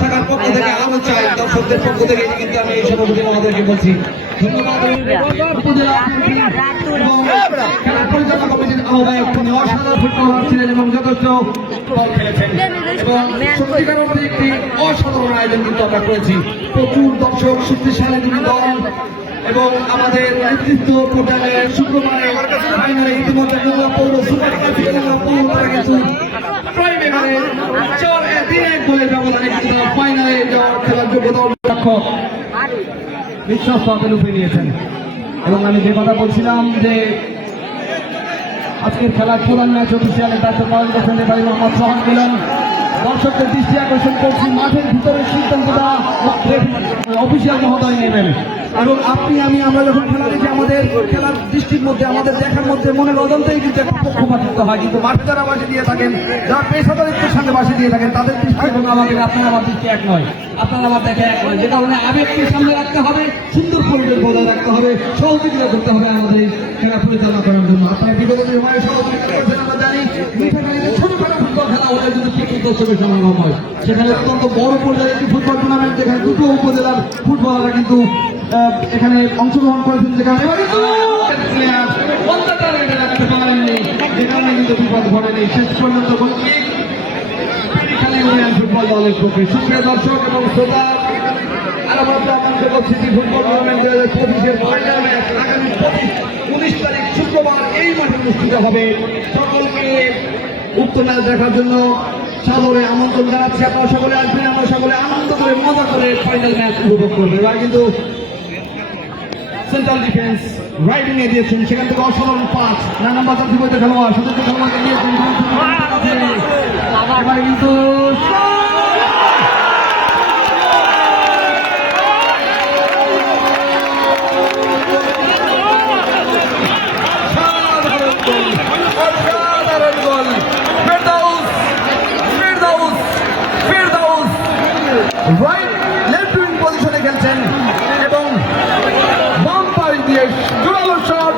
শাখার পক্ষ থেকে আলো চাই, দর্শকদের পক্ষ থেকে কিন্তু আমি এই সভাপতি মহোদয়কে বলছি ধন্যবাদ। উপজেলা খেলা পরিচালনা কমিটির আহ্বায়ক তিনি অসাধারণ ফুটবলার ছিলেন এবং যথেষ্ট ফুটবল খেলেছেন এবং সত্যিকার অর্থে একটি অসাধারণ আয়োজন কিন্তু আমরা করেছি। প্রচুর দর্শক, শক্তিশালী দুটি দল এবং আমাদের নেতৃত্ব পর্যায়ে শুক্রবারে ফাইনালে ইতিমধ্যে পৌর সুপার কাছে কিন্তু গোলের ব্যবধানে কিন্তু ফাইনালে যাওয়ার খেলার যোগ্যতা বিশ্বস্ত হাতে লুফে নিয়েছেন। এবং আমি যে কথা বলছিলাম যে আজকের খেলার প্রধান ম্যাচ অফিসিয়ালের দায়িত্ব পালন করছেন রেফারি মোহাম্মদ সোহান মিলন। দর্শকদের দৃষ্টি আকর্ষণ করছি, মাঠের ভিতরের সিদ্ধান্তটা অফিসিয়াল মহোদয় নেবেন এবং আপনি আমরা যখন খেলা দেখি আমাদের খেলার দৃষ্টির মধ্যে আমাদের দেখার মধ্যে মনের অজান্তেই কিন্তু একটা পক্ষপাতিত্ব হয়, কিন্তু মাঠে যারা বাসি দিয়ে থাকেন, যারা পেশাদারিত্বের সাথে বাসি দিয়ে থাকেন তাদের দৃষ্টি এবং আমাদের আপনার আমার দৃষ্টি এক নয়, আপনার আমার দেখা এক নয়। যে কারণে আবেগকে সামনে রাখতে হবে, সুন্দর পরিবেশ বজায় রাখতে হবে, সহযোগিতা করতে হবে আমাদের খেলা পরিচালনা করার জন্য। আপনারা বিগত সময়ে সহযোগিতা করছেন আমরা জানি। ছোটখাটো ফুটবল খেলা হলে যদি ঠিক দর্শকের সমাগম হয়, সেখানে অত্যন্ত বড় পর্যায়ে একটি ফুটবল টুর্নামেন্ট যেখানে দুটো উপজেলার ফুটবলাররা কিন্তু এখানে অংশগ্রহণ করেছেন, যেখানে কিন্তু বিপদ ঘটেনি। শেষ পর্যন্ত ফুটবল দলের পক্ষে সুপ্রিয় দর্শক এবং শ্রোতা সিটি ফুটবল টুর্নামেন্ট 2025-এর ফাইনাল ম্যাচ আগামী 19 তারিখ শুক্রবার এই মাঠে অনুষ্ঠিত হবে। সকলকে উক্ত ম্যাচ দেখার জন্য সাদরে আমন্ত্রণ জানাচ্ছি। আপনারা সকলে আসবেন, আমরা সকলে আনন্দ করে মজা করে ফাইনাল ম্যাচ উপভোগ করবো। এবার কিন্তু সেন্ট্রাল ডিফেন্স রাইডিং এ দিয়েছেন, সেখান থেকে অসাধারণ পাঁচ নানান বাজার বিপরীতে খেলোয়াড় সদস্য খেলোয়াড়কে নিয়েছেন। এবারে কিন্তু লেফট উইং পজিশনে খেলছেন এবং বাম পাশ দিয়ে জোরালো শট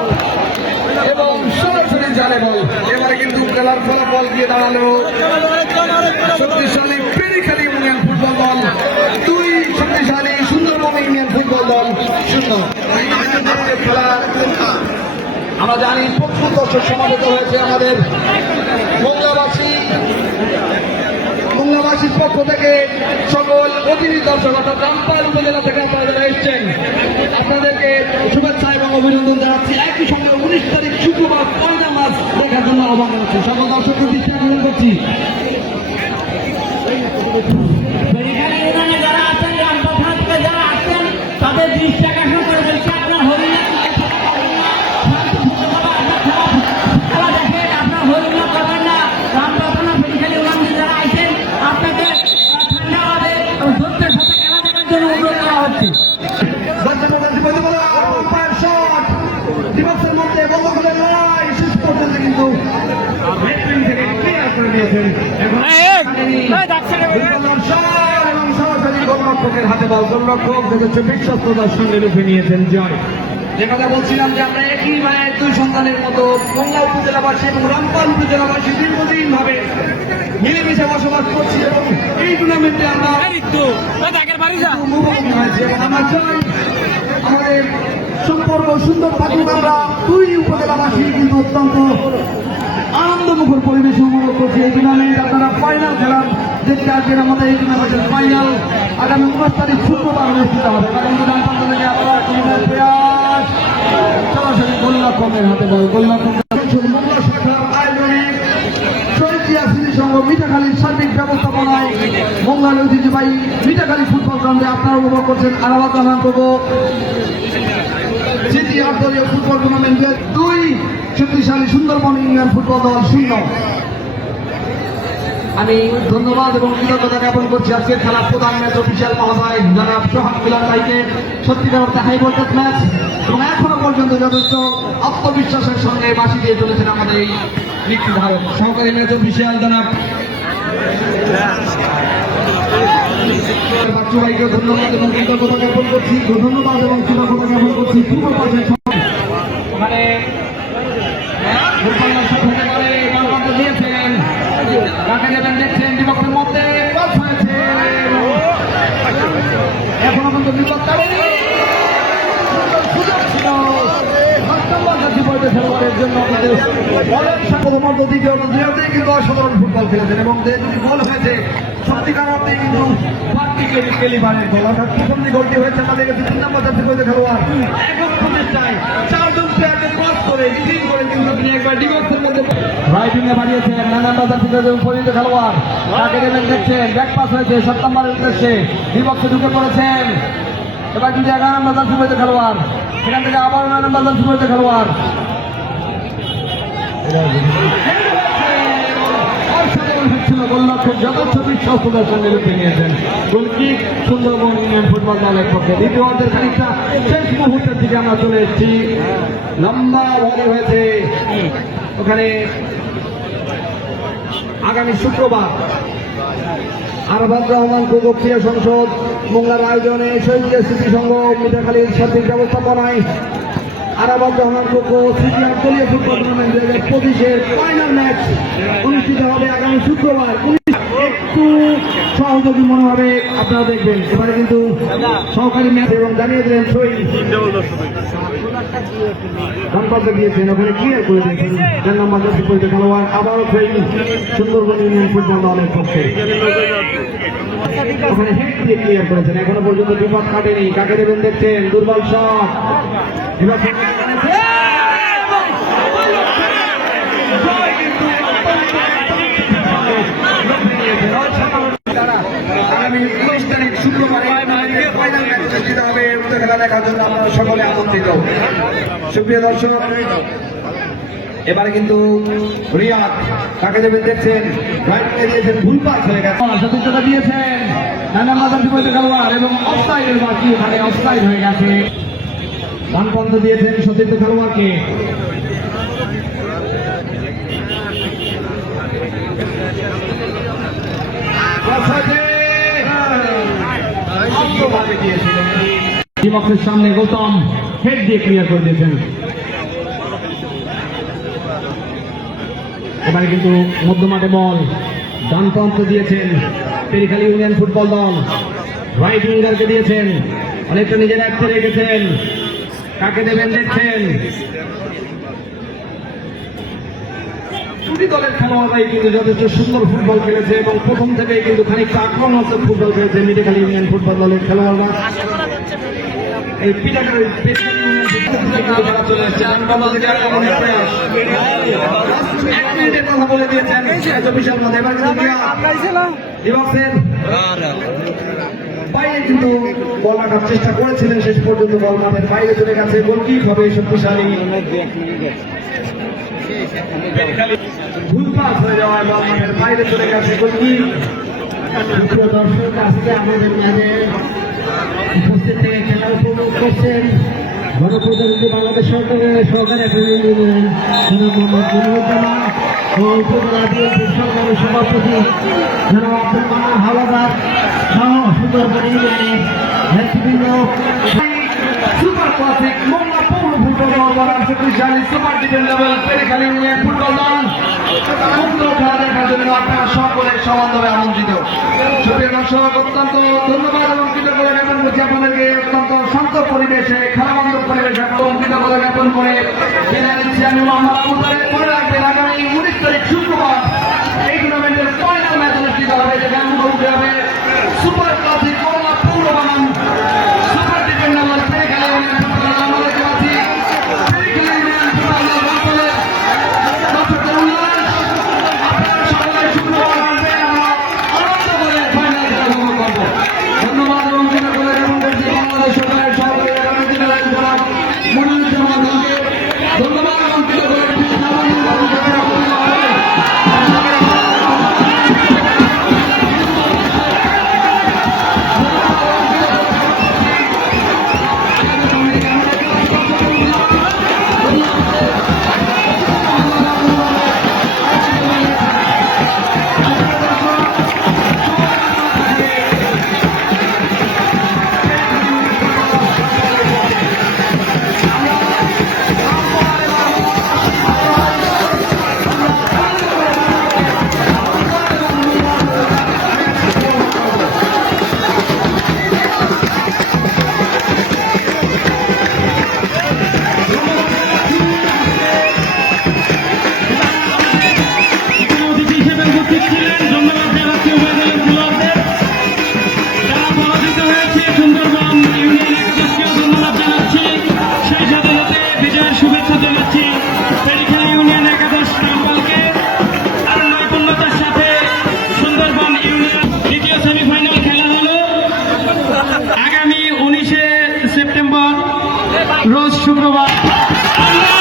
এবং সরাসরি জালে বল। এবারে কিন্তু খেলার ফলাফল দিয়ে দাঁড়ালো শক্তিশালী পেরিখালী ইউনিয়ন ফুটবল দল 2, শক্তিশালী সুন্দরবন ইউনিয়ন ফুটবল দল 0। খেলা আমরা জানি প্রচুর দর্শক সমাবেত হয়েছে আমাদের মোংলাবাসীর পক্ষ থেকে সকল অতিথি দর্শক অর্থাৎ রামপাল উপজেলা থেকে আপনারা যারা এসছেন আপনাদেরকে শুভেচ্ছা এবং অভিনন্দন জানাচ্ছি। একই সঙ্গে 19 তারিখ শুক্রবার পয়লা মাস দেখার জন্য আহ্বান জানাচ্ছি। সকল দর্শকদের দৃষ্টি আকর্ষণ করছি। যারা আছেন রামপাল থানা থেকে যারা আসছেন তাদের দৃষ্টি আকর্ষণ করে বলছি আপনার হরিণা খেলা দেখেন, আপনার হরিণা করবেন না। রামপাল থানা ফেরিখালী ওখানে যারা আছেন আপনাদের ঠান্ডাভাবে ধৈর্যের সাথে খেলা দেখার জন্য অনুরোধ করা হচ্ছে। কিন্তু গোলরক্ষকের হাতে বল, গোলরক্ষক বিশ্বস্ততার সঙ্গে রূপে নিয়েছেন জয়। যে কথা বলছিলাম যে আমরা একই মায়ের দুই সন্তানের মতো মোংলা উপজেলাবাসী এবং রামপাল উপজেলাবাসী দীর্ঘদিন ভাবে মিলেমিশে বসবাস করছি এবং এই টুর্নামেন্টে আমরা মুখোমুখি হয়েছি এবং আমরা চাই আমাদের সম্পর্ক সুন্দর থাকুক। আমরা দুই উপজেলাবাসী কিন্তু অত্যন্ত আনন্দমুখর পরিবেশ উপভোগ করছি এই টুর্নামেন্ট। আপনারা ফাইনাল খেলার দেখতে আসবেন। আমাদের এই টুর্নামেন্টের ফাইনাল আগামী 19 তারিখ শুক্রবার অনুষ্ঠিত হবে। সরাসরি গোলরক্ষকের হাতে বল, গোলরক্ষক আয়োজনে সংঘ মিঠাখালীর সার্বিক ব্যবস্থাপনায় মোংলার ঐতিহ্যবাহী মিঠাখালী ফুটবল গ্রাউন্ডে আপনারা উপভোগ করছেন আরাবাদ করবো সিটি আন্তর্জাতিক ফুটবল টুর্নামেন্ট 2, শক্তিশালী সুন্দরবন ইউনিয়ন ফুটবল দল 0। আমি ধন্যবাদ এবং কৃতজ্ঞতা জ্ঞাপন করছি আজকের খেলার প্রধান ম্যাচ অফিসিয়াল মহোদয় জনাব সোহাগ মিলন ভাইকে। সত্যিকার অর্থে হাই ভোল্টেজ ম্যাচ এবং এখনো পর্যন্ত যথেষ্ট আত্মবিশ্বাসের সঙ্গে বাসি দিয়ে চলেছেন আমাদের এই লীগটি ধারক। সহকারী ম্যাচ অফিসিয়াল জনাব বাচ্চু ভাইকে ধন্যবাদ এবং কৃতজ্ঞতা জ্ঞাপন করছি। ধন্যবাদ এবং কৃতজ্ঞতা জ্ঞাপন করছি পূর্ব পর্যায়ে ওখানে দিয়েছেন দেখছেন বিপক্ষের মধ্যে খেলোয়াড়ের জন্য কিন্তু প্রথমত দ্বিতীয়ত দুইতেই কিন্তু অসাধারণ ফুটবল খেলেছেন এবং যে দুটি গোল হয়েছে সত্যিকার অর্থে কিন্তু ক্যালিবারের গোল। অর্থাৎ প্রথম যে গোলটি হয়েছে তাদের কাছে 3 নম্বর জাতীয় খেলোয়াড় একক প্রচেষ্টায় 4 জন প্লেয়ারকে ক্রস করে রিসিভ করে কিন্তু তিনি একবার ডিবক্সের মধ্যে রাইটিং এ বাড়িয়েছেন। 9 নম্বর জাতীয় পরিচিত খেলোয়াড় তাকে দেবেন দেখছেন, ব্যাক পাস হয়েছে 7 নম্বরের উদ্দেশ্যে, ডিবক্সে ঢুকে পড়েছেন। এবার কিন্তু 11 নম্বর জাতীয় খেলোয়াড়, সেখান থেকে আবার 9 নম্বর জাতীয় খেলোয়াড় গোলরক্ষক যথেচ্ছ বিশ্বস্ততার সঙ্গে লুটে নিয়েছেন। গোলকিক সুন্দরবন ইউনিয়ন ফুটবল দলের পক্ষে। দ্বিতীয় অর্ধের খানিকটা শেষ মুহূর্তের দিকে আমরা চলে এসেছি। লম্বা ভলি হয়েছে ওখানে। আগামী শুক্রবার আরাফাত রহমান ক্রিয়া সংসদ মোংলার আয়োজনে শহীদ স্মৃতি সংঘ মিঠাখালীর সার্বিক ব্যবস্থাপনায় আরাফাত রহমান সিনিয়র দলীয় ফুটবল টুর্নামেন্ট 2025-এর ফাইনাল ম্যাচ অনুষ্ঠিত হবে আগামী শুক্রবার। একটু সহযোগী মনে হবে, আপনারা দেখবেন। এবারে কিন্তু সহকারী ম্যাচ এবং জানিয়ে দিলেন শহীদ ধনপাত্র দিয়েছেন, ওখানে ক্লিয়ার করে দিয়েছেন 4 নম্বর জাতীয় খেলোয়াড় আবারও শহীদ সুন্দরবন ইউনিয়ন ফুটবল দলের পক্ষে। ওখানে হেড দিয়ে ক্লিয়ার করেছেন, এখনো পর্যন্ত বিপদ কাটেনি। কাকে দেবেন দেখছেন, দুর্বল শট। এবার আগামী 19 তারিখ শুক্রবারে ফাইনাল ম্যাচ অনুষ্ঠিত হবে। উক্ত খেলা দেখার জন্য আপনারা সকলে আমন্ত্রিত। সুপ্রিয় দর্শক, এবারে কিন্তু রিয়াদ কাকে দেবেন দেখছেন, রাইটে দিয়েছেন, ভুল পাস হয়ে গেছে, সতীর্থতা দিয়েছেন নানা মাদার খেলোয়াড় এবং অফসাইডের বাকি ওখানে অফসাইড হয়ে গেছে। বানপন্থ দিয়েছেন সতীর্থ খেলোয়াড়কে। ডিবক্সের সামনে গৌতম হেড দিয়ে ক্লিয়ার করে দিয়েছেন। এবারে কিন্তু মধ্যমাঠে বল ডান প্রান্ত দিয়েছেন পেরিখালী ইউনিয়ন ফুটবল দল, রাইট উইঙ্গারকে দিয়েছেন, অনেকটা নিজের একটে রেখেছেন। কাকে দেবেন দেখছেন, দুটি দলের খেলোয়াড়রাই কিন্তু যথেষ্ট সুন্দর ফুটবল খেলেছে এবং প্রথম থেকেই কিন্তু খানিকটা আক্রমণাত্মক ফুটবল খেলেছে মিঠাখালী ইউনিয়ন ফুটবল দলের খেলোয়াড়রা। এই পিঠাখালী চলে এসছে কথা বলে দিয়েছেন বিশাল মধ্যে। এবার বাইরে কিন্তু বল রাখার চেষ্টা করেছিলেন, শেষ পর্যন্ত বল মাঠের বাইরে চলে গেছে। গোলকিক হবে শক্তিশালী, ভুল পাস হয়ে যাওয়ায় বল মাঠের বাইরে চলে গেছে। গোলকিক। দর্শক আজকে আমাদের ম্যাচে উপস্থিত থেকে খেলা উপভোগ করছেন গণপ্রজাতন্ত্রী বাংলাদেশ সরকারের সহকারী ইউনিয়ন মোহাম্মদ মনিরুজ্জামান ও উপজেলা বিএনপির সরকারের সভাপতি জনাব আব্দুল মান্নান হাওলাদার সহ সুন্দরবন ইউনিয়নের নেতৃবৃন্দ। সুপার ক্লাসিক মোংলা পৌর ফুটবল দল বনাম শক্তিশালী super division level Perikhali union football দল খেলা দেখার জন্য আপনারা সকলে সমানভাবে আমন্ত্রিত। সুপ্রিয় দর্শক, অত্যন্ত ধন্যবাদ এবং কৃতজ্ঞতা জ্ঞাপন করছি আপনাদেরকে। অত্যন্ত শান্ত পরিবেশে, খেলাবান্ধব পরিবেশে কৃতজ্ঞতা জ্ঞাপন করে বিদায় নিচ্ছি আমি মোহাম্মদ আবুতালেব। মনে রাখবেন আগামী 19 তারিখ শুক্রবার এই টুর্নামেন্টের ফাইনাল ম্যাচ অনুষ্ঠিত হবে, যেখানে মুখোমুখি হবে সুপার ক্লাসিক মোংলা পৌর বনাম super division level Perikhali union football দল। আমরা দেখতে পাচ্ছি পেরিখালী ইউনিয়ন ফুটবল দল দর্শকের উল্লাস। আপনারা সকলে শুক্রবার আসবেন, আমরা আনন্দ করে ফাইনাল খেলা উপভোগ করব। ধন্যবাদ এবং কৃতজ্ঞতা জ্ঞাপন করছি বাংলাদেশ সরকারের সহকারী জনাব মনিরুজ্জামানকে। ধন্যবাদ এবং কৃতজ্ঞতা ছিলেন, ধন্যবাদ জানাচ্ছি উভয় দলের খেলোয়াড়দের। যারা পরাজিত হয়েছে সুন্দরবন ইউনিয়ন একাদশকেও ধন্যবাদ জানাচ্ছি। সেই সাথে সাথে বিজয়ের শুভেচ্ছা জানাচ্ছি পেরিখালী ইউনিয়ন একাদশ রামপালকে। আর নৈপুণ্যতার সাথে সুন্দরবন ইউনিয়ন দ্বিতীয় সেমিফাইনাল খেলা হলো আগামী 19শে সেপ্টেম্বর রোজ শুক্রবার। আমরা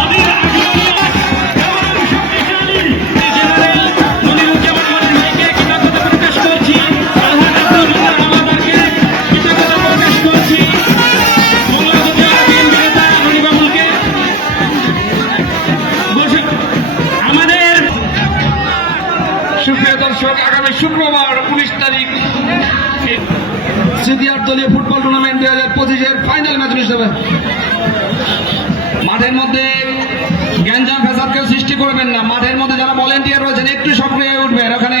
অধীর আগ্রহ নিয়ে এবং শক্তিশালী জেনারেল মনিরুজ্জামান মনির ভাইকে কৃতজ্ঞতা প্রকাশ করছি। প্রধান আব্দুল আমাদেরকে কৃতজ্ঞতা প্রকাশ করছি। মঙ্গলগঞ্জের বিএনপি নেতা রনিবাবুলকে আমাদের সুপ্রিয় দর্শক, আগামী শুক্রবার 19 তারিখ সিনিয়র দলীয় ফুটবল টুর্নামেন্ট 2025-এর ফাইনাল ম্যাচ হিসেবে মাঠের মধ্যে গ্যাঞ্জাম ফেসাদ কেউ সৃষ্টি করবেন না। মাঠের মধ্যে যারা ভলেন্টিয়ার রয়েছেন একটু সক্রিয় হয়ে উঠবেন। ওখানে